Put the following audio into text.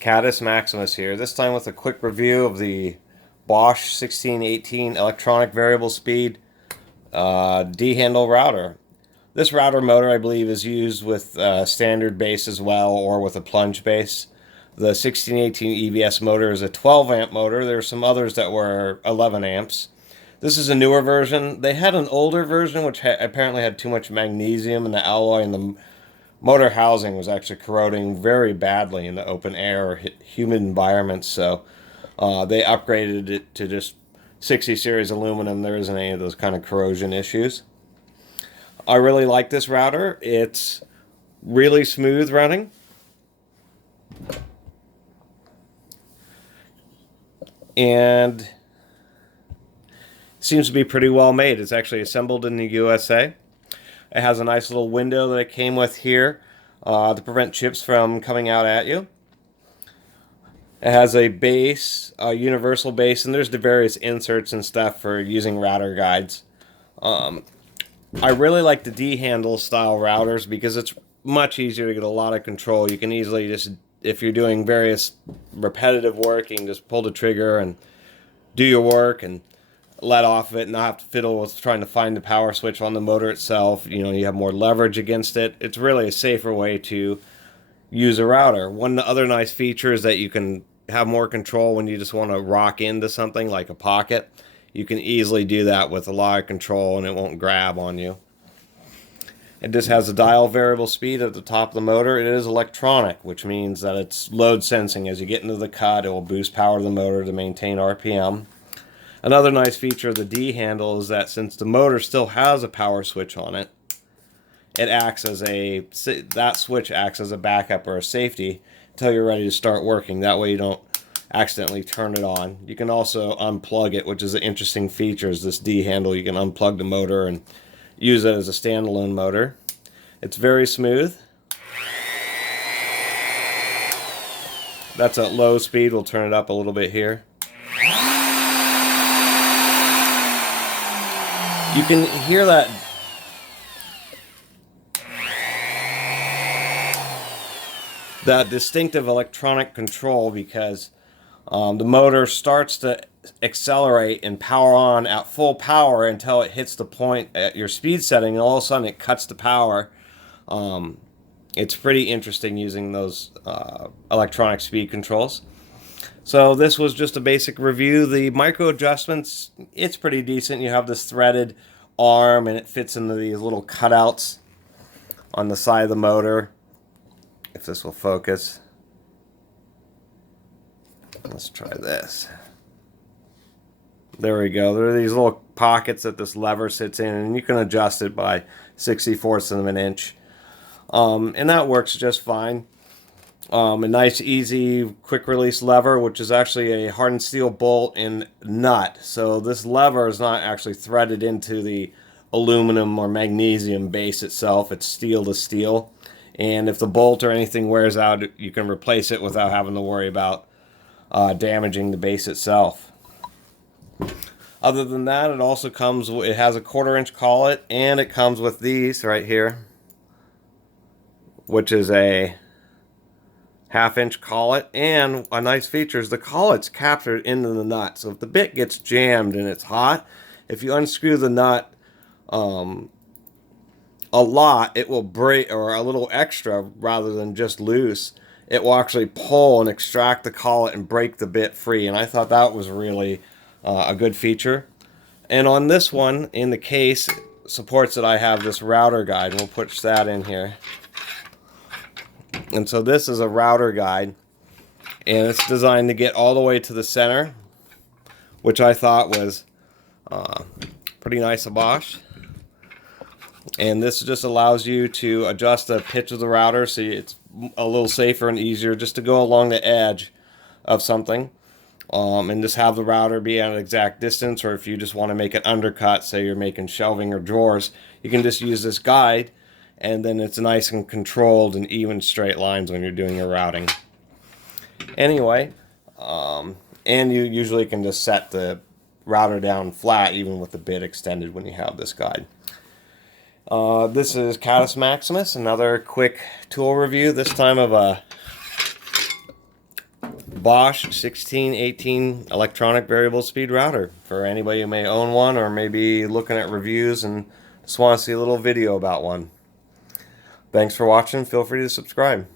Catus Maximus here, this time with a quick review of the Bosch 1618 electronic variable speed D-handle router. This router motor, I believe, is used with standard base as well, or with a plunge base. The 1618 EVS motor is a 12 amp motor. There are some others that were 11 amps. This is a newer version. They had an older version which apparently had too much magnesium in the alloy, and the motor housing was actually corroding very badly in the open air or humid environments. So they upgraded it to just 60 series aluminum. There isn't any of those kind of corrosion issues. I really like this router. It's really smooth running. And seems to be pretty well made. It's actually assembled in the USA. It has a nice little window that it came with here to prevent chips from coming out at you. It has a base, a universal base, and there's the various inserts and stuff for using router guides. I really like the D-handle style routers because it's much easier to get a lot of control. You can easily just, if you're doing various repetitive work, you can just pull the trigger and do your work and let off of it and not have to fiddle with trying to find the power switch on the motor itself. You know, you have more leverage against it. It's really a safer way to use a router. One of the other nice features that you can have more control when you just want to rock into something like a pocket. You can easily do that with a lot of control and it won't grab on you. It just has a dial variable speed at the top of the motor. It is electronic, which means that it's load sensing. As you get into the cut, it will boost power to the motor to maintain RPM. Another nice feature of the D-handle is that since the motor still has a power switch on it, that switch acts as a backup or a safety until you're ready to start working. That way you don't accidentally turn it on. You can also unplug it, which is an interesting feature, is this D-handle. You can unplug the motor and use it as a standalone motor. It's very smooth. That's at low speed. We'll turn it up a little bit here. You can hear that distinctive electronic control because the motor starts to accelerate and power on at full power until it hits the point at your speed setting, and all of a sudden it cuts the power. It's pretty interesting using those electronic speed controls. So this was just a basic review. The micro adjustments, it's pretty decent. You have this threaded arm and it fits into these little cutouts on the side of the motor. If this will focus. Let's try this. There we go. There are these little pockets that this lever sits in, and you can adjust it by 64ths of an inch. And that works just fine. A nice, easy, quick release lever, which is actually a hardened steel bolt and nut. So this lever is not actually threaded into the aluminum or magnesium base itself. It's steel to steel. And if the bolt or anything wears out, you can replace it without having to worry about damaging the base itself. Other than that, it also comes, it has a 1/4 inch collet, and it comes with these right here, which is a 1/2 inch collet, and a nice feature is the collet's captured into the nut. So if the bit gets jammed and it's hot, if you unscrew the nut a lot, it will break, or a little extra rather than just loose. It will actually pull and extract the collet and break the bit free, and I thought that was really a good feature. And on this one, in the case, supports that I have this router guide, and we'll push that in here. And so this is a router guide, and it's designed to get all the way to the center, which I thought was pretty nice of Bosch. And this just allows you to adjust the pitch of the router so it's a little safer and easier just to go along the edge of something. And just have the router be at an exact distance, or if you just want to make an undercut, say you're making shelving or drawers, you can just use this guide, and then it's nice and controlled and even straight lines when you're doing your routing. Anyway, and you usually can just set the router down flat even with the bit extended when you have this guide. This is Catus Maximus, another quick tool review, this time of a Bosch 1618 electronic variable speed router for anybody who may own one or maybe looking at reviews and just want to see a little video about one. Thanks for watching. Feel free to subscribe.